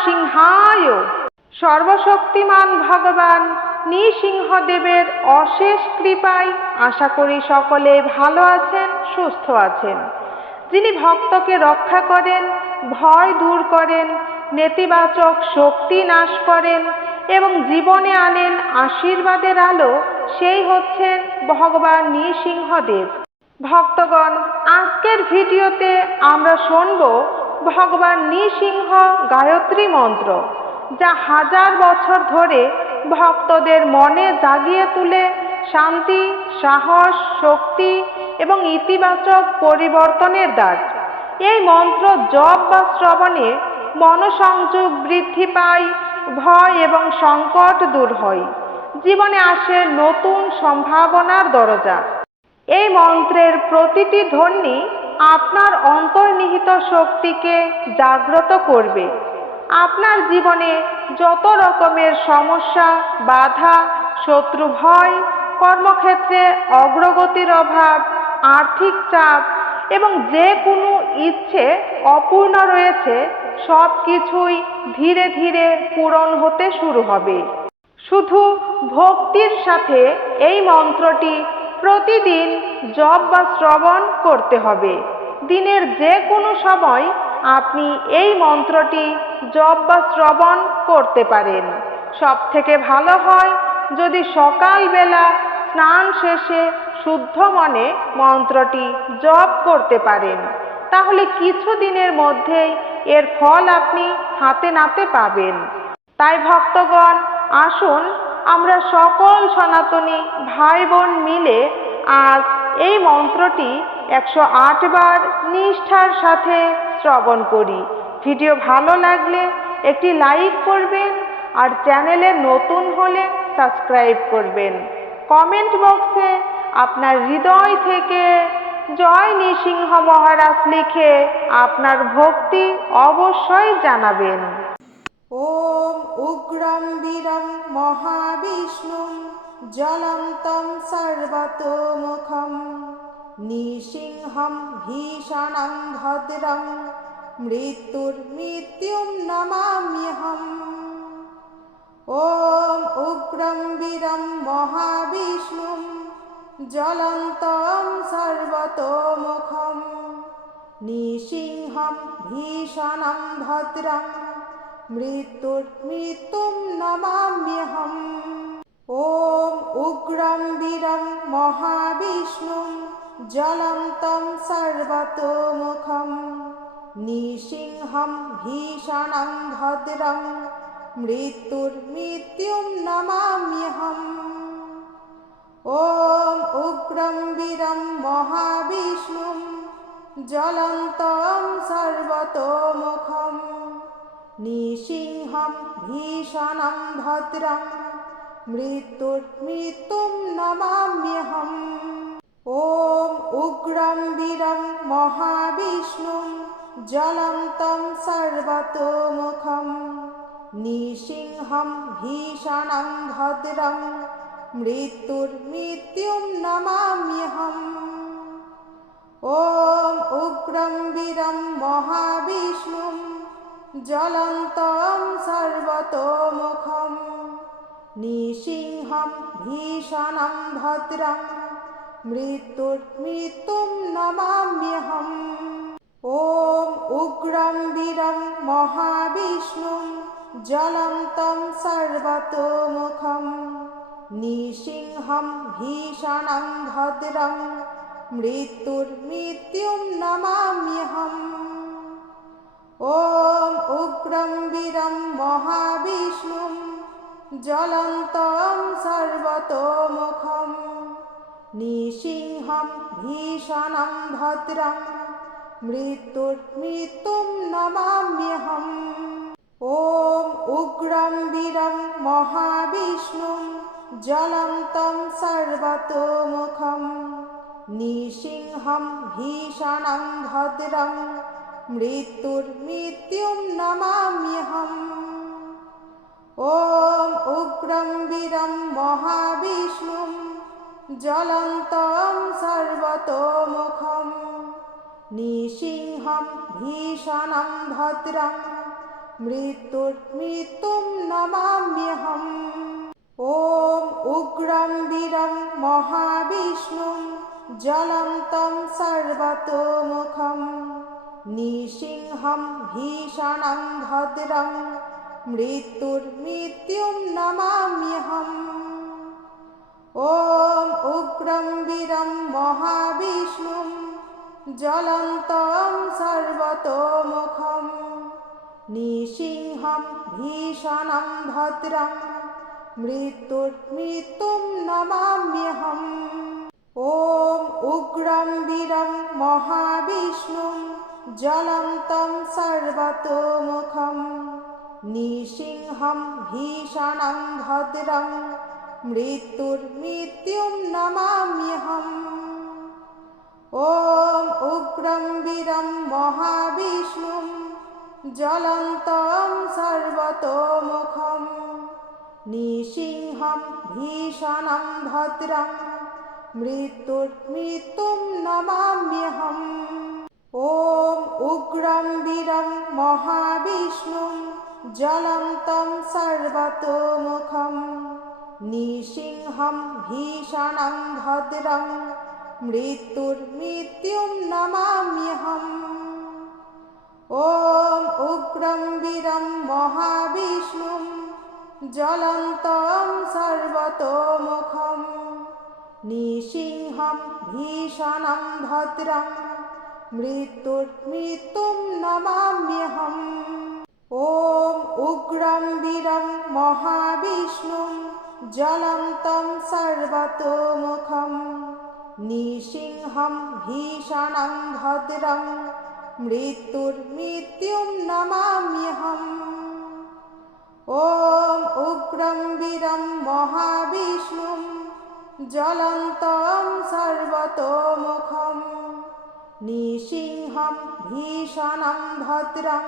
নরসিংহায়। সর্বশক্তিমান ভগবান নৃসিংহদেবের অশেষ কৃপায় আশা করি সকলে ভালো আছেন, সুস্থ আছেন। যিনি ভক্তকে রক্ষা করেন, ভয় দূর করেন, নেতিবাচক শক্তি নাশ করেন এবং জীবনে আনেন আশীর্বাদের আলো, সেই হচ্ছেন ভগবান নৃসিংহদেব। ভক্তগণ, আজকের ভিডিওতে আমরা শুনব ভগবান নৃসিংহ গায়ত্রী মন্ত্র, যা হাজার বছর ধরে ভক্তদের মনে জাগিয়ে তুলে শান্তি, সাহস, শক্তি এবং ইতিবাচক পরিবর্তনের দ্বার। এই মন্ত্র জপ বা শ্রবণে মনোসংযোগ বৃদ্ধি পায়, ভয় এবং সংকট দূর হয়, জীবনে আসে নতুন সম্ভাবনার দরজা। এই মন্ত্রের প্রতিটি ধ্বনি আপনার অন্তর্নিহিত শক্তিকে জাগ্রত করবে। আপনার জীবনে যত রকমের সমস্যা, বাধা, শত্রু ভয়, কর্মক্ষেত্রে অগ্রগতির অভাব, আর্থিক চাপ এবং যে কোনো ইচ্ছে অপূর্ণ রয়েছে, সব কিছুই ধীরে ধীরে পূরণ হতে শুরু হবে। শুধু ভক্তির সাথে এই মন্ত্রটি প্রতিদিন জপ বা শ্রবণ করতে হবে। দিনের যে কোনো সময় আপনি এই মন্ত্রটি জপ বা শ্রবণ করতে পারেন। সবথেকে ভালো হয় যদি সকালবেলা স্নান শেষে শুদ্ধ মনে মন্ত্রটি জপ করতে পারেন, তাহলে কিছু দিনের মধ্যেই এর ফল আপনি হাতে নাতে পাবেন। তাই ভক্তগণ, আসুন আমরা সকল সনাতনী ভাই বোন মিলে আজ এই মন্ত্রটি 108 বার নিষ্ঠার সাথে শ্রবণ করি। ভিডিও ভালো লাগলে একটি লাইক করবেন আর চ্যানেলে নতুন হলে সাবস্ক্রাইব করবেন। কমেন্ট বক্সে আপনার হৃদয় থেকে জয় নৃসিংহ মহারাজ লিখে আপনার ভক্তি অবশ্যই জানাবেন। ওম উগ্রম বীরম মহাবিষ্ণুম জ্বলন্तं সর্বতোমুখম নৃসিংহম ভীষণং ভদ্রম মৃত্যুর্মৃত্যুম নমাম্যহম। ওম উগ্রম বীরম মহাবিষ্ণুম জ্বলন্तं সর্বতোমুখম নৃসিংহম ভীষণং ভদ্রম মৃত্যুর্মৃত্যুম নমাম্যহম। ওম উগ্রম বীরম মহাবিষ্ণুম জ্বলন্तं সর্বতোমুখম নৃসিংহম ভীষণং ভদ্রম মৃত্যুর্মৃত্যুম নমাম্যহম। ওম উগ্রম বীরম মহাবিষ্ণুম জ্বলন্तं সর্বতোমুখম নৃসিংহম ভীষণং ভদ্রম মৃত্যুর্মৃত্যুম নমাম্যহম। ওম উগ্রম বীরম মহাবিষ্ণুম জ্বলন্तं সর্বতোমুখম নৃসিংহম ভীষণং ভদ্রম মৃত্যুর্মৃত্যুম নমাম্যহম। ওম উগ্রম বীরম মহাবিষ্ণুম জ্বলন্तं সর্বতোমুখম নৃসিংহম ভীষণং ভদ্রম মৃত্যুর্মৃত্যুম নমাম্যহম। ওম উগ্রম বীরম মহাবিষ্ণুম জ্বলন্तं সর্বতোমুখম নৃসিংহম ভীষণং ভদ্রম মৃত্যুর্মৃত্যুম নমাম্যহম। ওম উগ্রম বীরম মহাবিষ্ণুম জ্বলন্तं সর্বতোমুখম নৃসিংহম ভীষণং ভদ্রম মৃত্যুর্মৃত্যুম নমাম্যহম। ওম উগ্রম বীরম মহাবিষ্ণুম জ্বলন্तं সর্বতোমুখম নৃসিংহম ভীষণং ভদ্রম মৃত্যুর্মৃত্যুম নমাম্যহম। ওম উগ্রম বীরম মহাবিষ্ণুম জ্বলন্तं সর্বতোমুখম নৃসিংহম ভীষণং ভদ্রম মৃত্যুম নমাম্যহম। ওম উগ্রম বীরম মহাবিষ্ণুম জ্বলন্तं সর্বতোমুখম নৃসিংহম ভীষণং ভদ্রম মৃত্যুম নমাম্যহম। ওম উগ্রম বীরম মহাবিষ্ণুম জ্বলন্तं সর্বতোমুখম নৃসিংহম ভীষণং ভদ্রম মৃত্যুম নমাম্যহম। ওম উগ্রম বীরম মহাবিষ্ণুম জ্বলন্तं সর্বতোমুখম নৃসিংহম ভীষণং ভদ্রম মৃত্যুম নমাম্যহম। ওম উগ্রম বীরম মহাবিষ্ণুম জ্বলন্तं সর্বতোমুখম নৃসিংহম ভীষণং ভদ্রম মৃত্যুম নমাম্যহম। ওম উগ্রম বীরম মহাবিষ্ণুম জ্বলন্तं সর্বতোমুখম নৃসিংহম ভীষণং ভদ্রম মৃত্যুম নমাম্যহম। ওম উগ্রম বীরম মহাবিষ্ণুম জ্বলন্तं সর্বতোমুখম নৃসিংহম ভীষণং ভদ্রম মৃত্যুম নমাম্যহম। ওম উগ্রম বীরম মহাবিষ্ণুম জ্বলন্तं সর্বতোমুখম নৃসিংহম ভীষণং ভদ্রম মৃত্যুম নমাম্যহম। ওম উগ্রম বীরম মহাবিষ্ণুম জ্বলন্तं সর্বতোমুখম নৃসিংহম ভীষণং ভদ্রম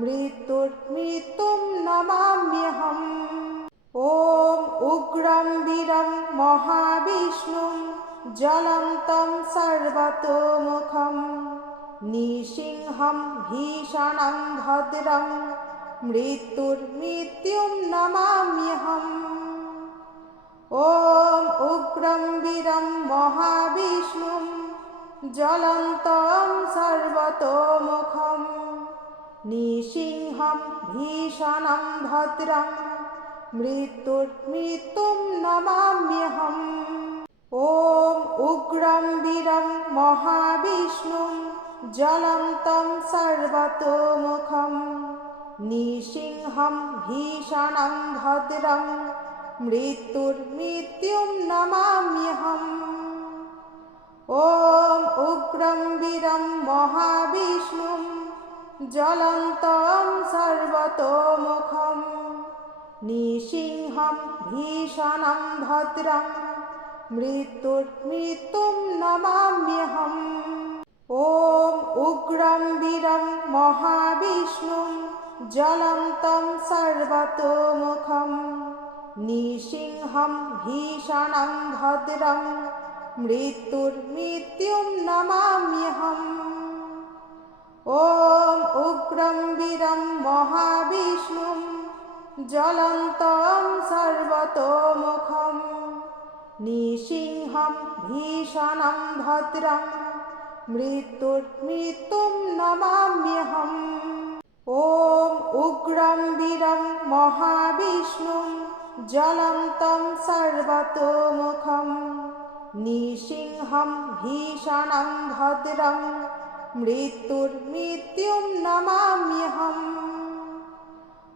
মৃত্যুম নমাম্যহম। ওম উগ্রম বীরম মহাবিষ্ণুম জ্বলন্तं সর্বতোমুখম নৃসিংহম ভীষণং ভদ্রম মৃত্যুম নমাম্যহম। ওম উগ্রম বীরম মহাবিষ্ণুম জ্বলন্तं সর্বতোমুখম নৃসিংহম ভীষণং ভদ্রম মৃত্যুম নমাম্যহম। ওম উগ্রম বীরম মহাবিষ্ণুম জ্বলন্तं সর্বতোমুখম নৃসিংহম ভীষণং ভদ্রম মৃত্যুম নমাম্যহম। ওম উগ্রম বীরম মহাবিষ্ণুম জ্বলন্तं সর্বতোমুখম নৃসিংহম ভীষণং ভদ্রম মৃত্যুম নমাম্যহম। ওম উগ্রম বীরম মহাবিষ্ণুম জ্বলন্तं সর্বতোমুখম নৃসিংহম ভীষণং ভদ্রম মৃত্যুম নমাম্যহম। ওম উগ্রম বীরম মহাবিষ্ণুম জ্বলন্तं সর্বতোমুখম নৃসিংহম ভীষণং ভদ্রম মৃত্যুম নমাম্যহম। ওম উগ্রম বীরম মহাবিষ্ণুম জ্বলন্तं সর্বতোমুখম নৃসিংহম ভীষণং ভদ্রম মৃত্যুম নমাম্যহম।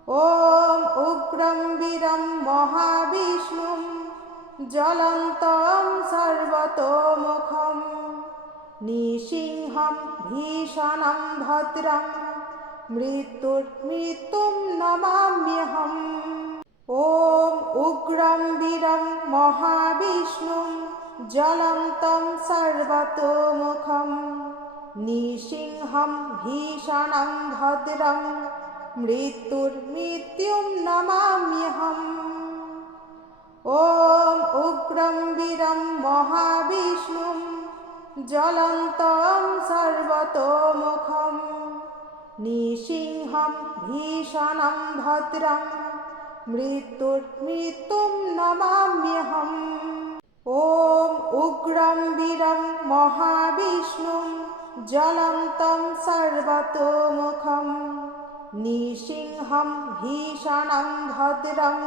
ওম উগ্রম বীরম মহাবিষ্ণুম জ্বলন্तं সর্বতোমুখম নৃসিংহম ভীষণং ভদ্রম মৃত্যুম নমাম্যহম। ওম উগ্রম বীরম মহাবিষ্ণুম জ্বলন্तं সর্বতোমুখম নৃসিংহম ভীষণং ভদ্রম মৃত্যুম নমাম্যহম। ওম উগ্রম বীরম মহাবিষ্ণুম জ্বলন্तं সর্বতোমুখম नृसिंहं भीषणं भद्रं मृत्युर्मृत्युं नमाम्यहम् ॐ उग्रं वीरं महाविष्णुं ज्वलन्तं सर्वतोमुखं नृसिंहं भीषणं भद्रं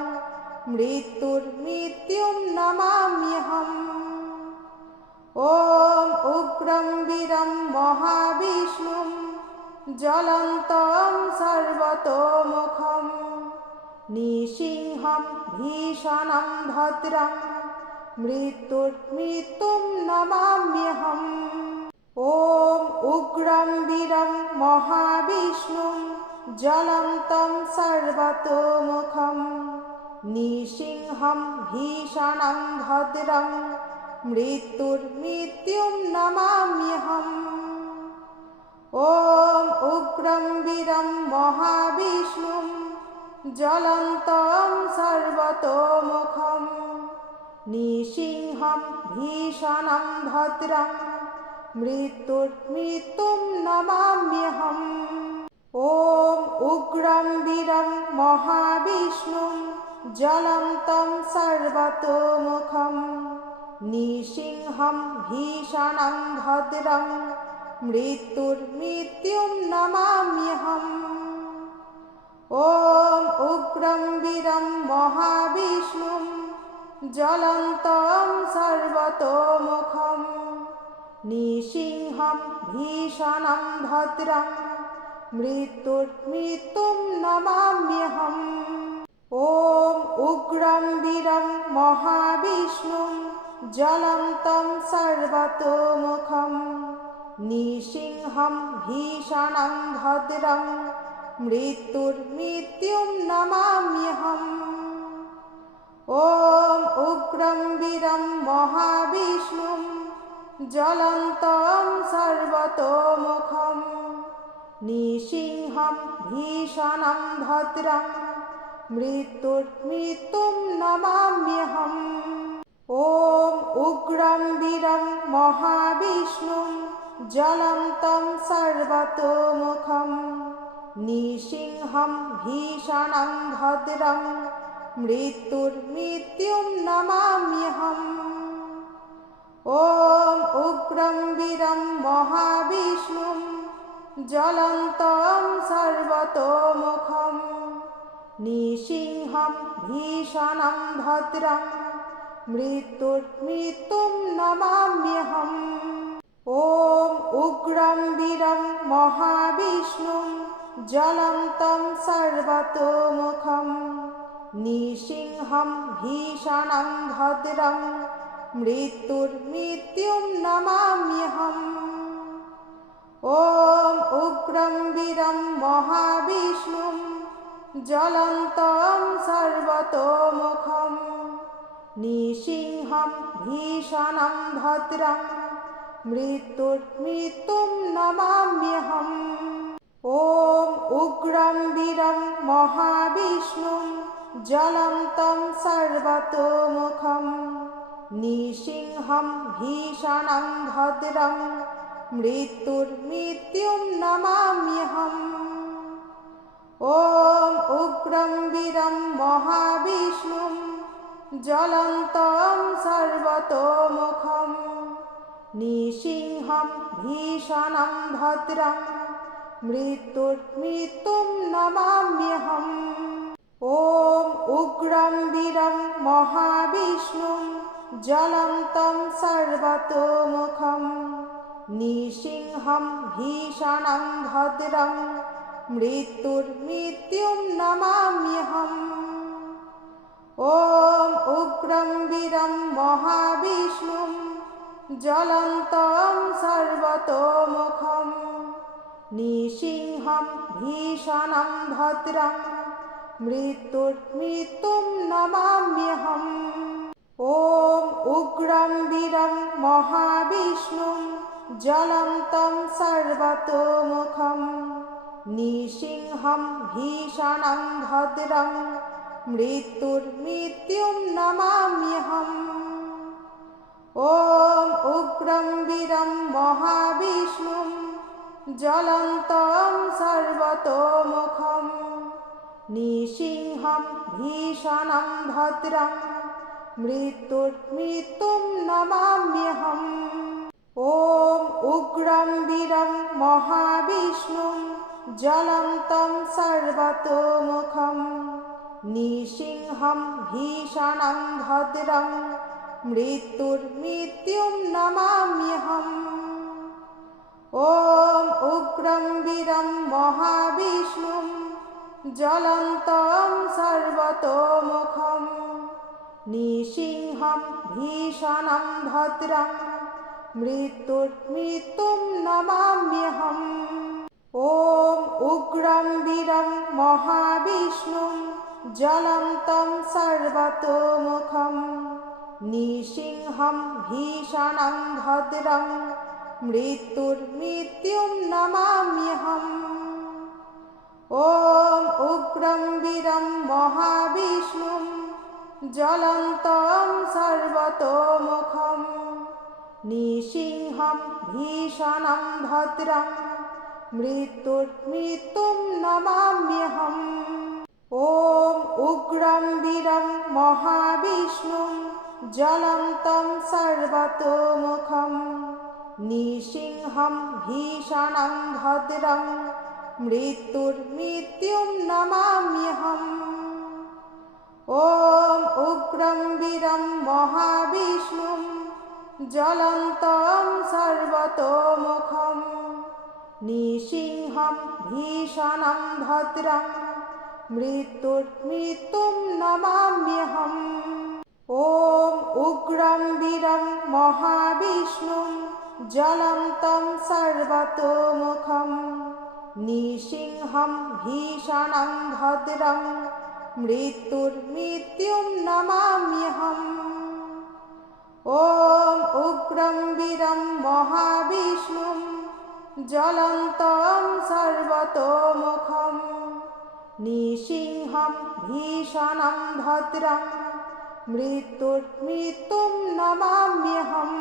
मृत्युर्मृत्युं नमाम्यहम् ॐ उग्रं वीरं महाविष्णुं ज्वलन्तं सर्वतोमुखं नृसिंहं भीषणं भद्रं मृत्युर्मृत्युं नमाम्यहम् ॐ उग्रं वीरं महाविष्णुं ज्वलन्तं सर्वतोमुखं नृसिंहं भीषणं भद्रं मृत्युर्मृत्युं नमाम्यहम् ॐ उग्रं वीरं महाविष्णुं ज्वलन्तं सर्वतोमुखं नृसिंहं भीषणं भद्रं मृत्युर्मृत्युं नमाम्यहम् ॐ उग्रं वीरं महाविष्णुं ज्वलन्तं सर्वतोमुखं नृसिंहं भीषणं भद्रं मृत्युर्मृत्युं नमाम्यहम् ॐ उग्रं वीरं महाविष्णुं ज्वलन्तं सर्वतोमुखं नृसिंहं भीषणं भद्रं मृत्युर्मृत्युं नमाम्यहम् ॐ उग्रं वीरं महाविष्णुं ज्वलन्तं सर्वतोमुखं नृसिंहं भीषणं भद्रं मृत्युर्मृत्युं नमाम्यहम् ॐ उग्रं वीरं महाविष्णुं ज्वलन्तं सर्वतोमुखं नृसिंहं भीषणं भद्रं मृत्युर्मृत्युं नमाम्यहम् ॐ उग्रं वीरं महाविष्णुं ज्वलन्तं सर्वतोमुखं नृसिंहं भीषणं भद्रं मृत्युर्मृत्युं नमाम्यहम् ॐ उग्रं वीरं महाविष्णुं ज्वलन्तं सर्वतोमुखं नृसिंहं भीषणं भद्रं मृत्युर्मृत्युं नमाम्यहम् ॐ उग्रं वीरं महाविष्णुं ज्वलन्तं सर्वतोमुखं नृसिंहं भीषणं भद्रं मृत्युर्मृत्युं नमाम्यहम् ॐ उग्रं वीरं महाविष्णुं ज्वलन्तं सर्वतोमुखं नृसिंहं भीषणं भद्रं मृत्युर्मृत्युं नमाम्यहम् ॐ उग्रं वीरं महाविष्णुं ज्वलन्तं सर्वतोमुखं नृसिंहं भीषणं भद्रं मृत्युर्मृत्युं नमाम्यहम् ॐ उग्रं वीरं महाविष्णुं ज्वलन्तं सर्वतोमुखं नृसिंहं भीषणं भद्रं मृत्युर्मृत्युं नमाम्यहम् ॐ उग्रं वीरं महाविष्णुं ज्वलन्तं सर्वतोमुखं नृसिंहं भीषणं भद्रं मृत्युर्मृत्युं नमाम्यहम् ॐ उग्रं वीरं महाविष्णुं ज्वलन्तं सर्वतोमुखं नृसिंहं भीषणं भद्रं मृत्युर्मृत्युं नमाम्यहम् ॐ उग्रं वीरं महाविष्णुं ज्वलन्तं सर्वतोमुखं नृसिंहं भीषणं भद्रं मृत्युर्मृत्युं नमाम्यहम् ॐ उग्रं वीरं महाविष्णुं জ্বলন্तं সর্বতোমুখম নৃসিংহম ভীষণম ভদ্রম মৃত্যুম নমাম্যহম। ওম উগ্রম বীরম মহাবিষ্ণুম জ্বলন্तं সর্বতোমুখম নৃসিংহম ভীষণম ভদ্রম মৃত্যুম নমাম্যহম। ওম উগ্রম বীরম মহাবিষ্ণুম জ্বলন্तं সর্বতোমুখম নৃসিংহম ভীষণম ভদ্রম মৃত্যুম নমাম্যহম। ওম উগ্রম বীরম মহাবিষ্ণুম জ্বলন্तं সর্বতোমুখম নৃসিংহম ভীষণম ভদ্রম মৃত্যুম নমাম্যহম। ওম উগ্রম বীরম মহাবিষ্ণুম জ্বলন্तं সর্বতোমুখম নৃসিংহম ভীষণম ভদ্রম মৃত্যুম নমাম্যহম। ওম উগ্রম বীরম মহাবিষ্ণুম জ্বলন্तं সর্বতোমুখম নৃসিংহম ভীষণম ভদ্রম মৃত্যুম নমাম্যহম। ওম উগ্রম বীরম মহাবিষ্ণুম জ্বলন্तं সর্বতোমুখম নৃসিংহম ভীষণম ভদ্রম মৃত্যুম নমাম্যহম। ওম উগ্রম বীরম মহাবিষ্ণুম জ্বলন্तं সর্বতোমুখম নৃসিংহম ভীষণম ভদ্রম মৃত্যুম নমাম্যহম। ওম উগ্রম বীরম মহাবিষ্ণুম জ্বলন্तं সর্বতোমুখম নৃসিংহম ভীষণম ভদ্রম মৃত্যুম নমাম্যহম।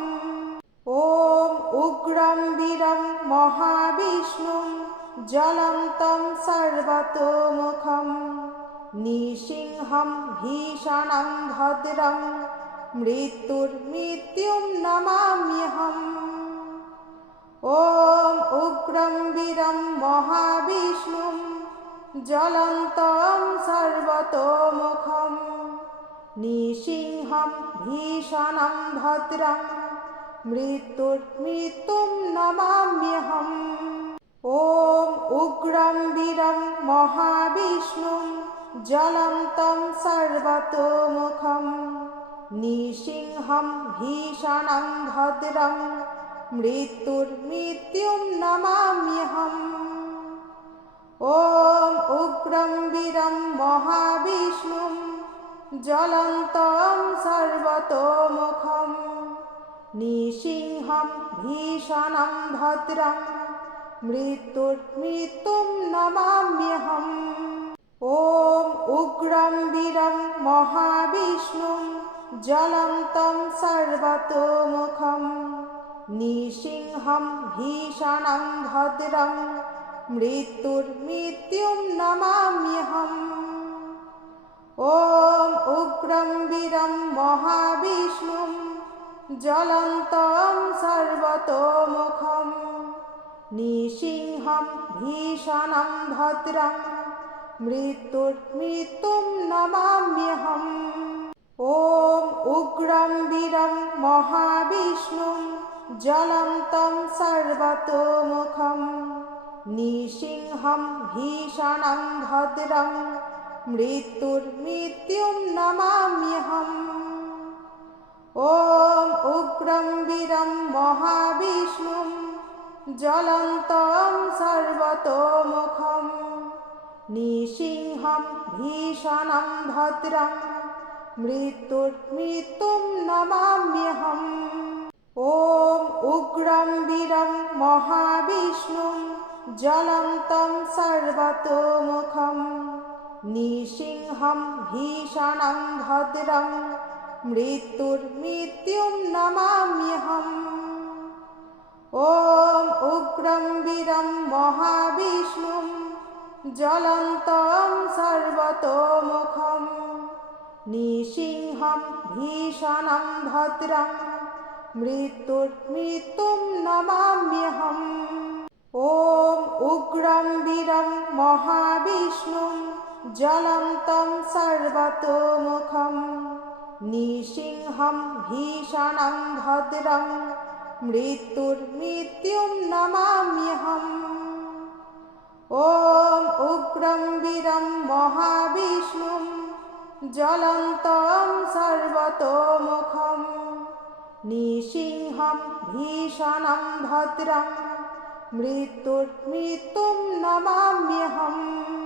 ওম উগ্রম বীরম মহাবিষ্ণুম জ্বলন্तं সর্বতোমুখম নৃসিংহম ভীষণম ভদ্রম মৃত্যুম নমাম্যহম। ওম উগ্রম বীরম মহাবিষ্ণুম জ্বলন্तं সর্বতোমুখম নৃসিংহম ভীষণম ভদ্রম মৃত্যুম নমাম্যহম। ওম উগ্রম বীরম মহাবিষ্ণুম জ্বলন্तं সর্বতোমুখম নৃসিংহম ভীষণম ভদ্রম মৃত্যুম নমাম্যহম। ওম উগ্রম বীরম মহাবিষ্ণুম জ্বলন্तं সর্বতোমুখম নৃসিংহম ভীষণম ভদ্রম মৃত্যুম নমাম্যহম। ওম উগ্রম বীরম মহাবিষ্ণুম জ্বলন্तं সর্বতোমুখম নৃসিংহম ভীষণম ভদ্রম মৃত্যুম নমাম্যহম। ওম উগ্রম বীরম মহাবিষ্ণুম জ্বলন্तं সর্বতোমুখম নৃসিংহম ভীষণম ভদ্রম মৃত্যুম নমাম্যহম। ওম উগ্রম বীরম মহাবিষ্ণুম জ্বলন্तं সর্বতোমুখম নৃসিংহম ভীষণম ভদ্রম মৃত্যুম নমাম্যহম। ওম উগ্রম বীরম মহাবিষ্ণুম জ্বলন্तं সর্বতোমুখম নৃসিংহম ভীষণম ভদ্রম মৃত্যুম নমাম্যহম। ওম উগ্রম বীরম মহাবিষ্ণুম জ্বলন্तं সর্বতোমুখম নৃসিংহম ভীষণম ভদ্রম মৃত্যুম নমাম্যহম। ॐ उग्रं वीरं महाविष्णुं ज्वलन्तं सर्वतोमुखं नृसिंहं भीषणं भद्रं मृत्युं नमाम्यहम् ॐ उग्रं वीरं महाविष्णुं ज्वलन्तं सर्वतोमुखं नृसिंहं भीषणं भद्रं मृत्युं नमाम्यहम् ॐ उग्रं वीरं महाविष्णुं ज्वलन्तं सर्वतोमुखं नृसिंहं भीषणं भद्रं मृत्युं नमाम्यहम्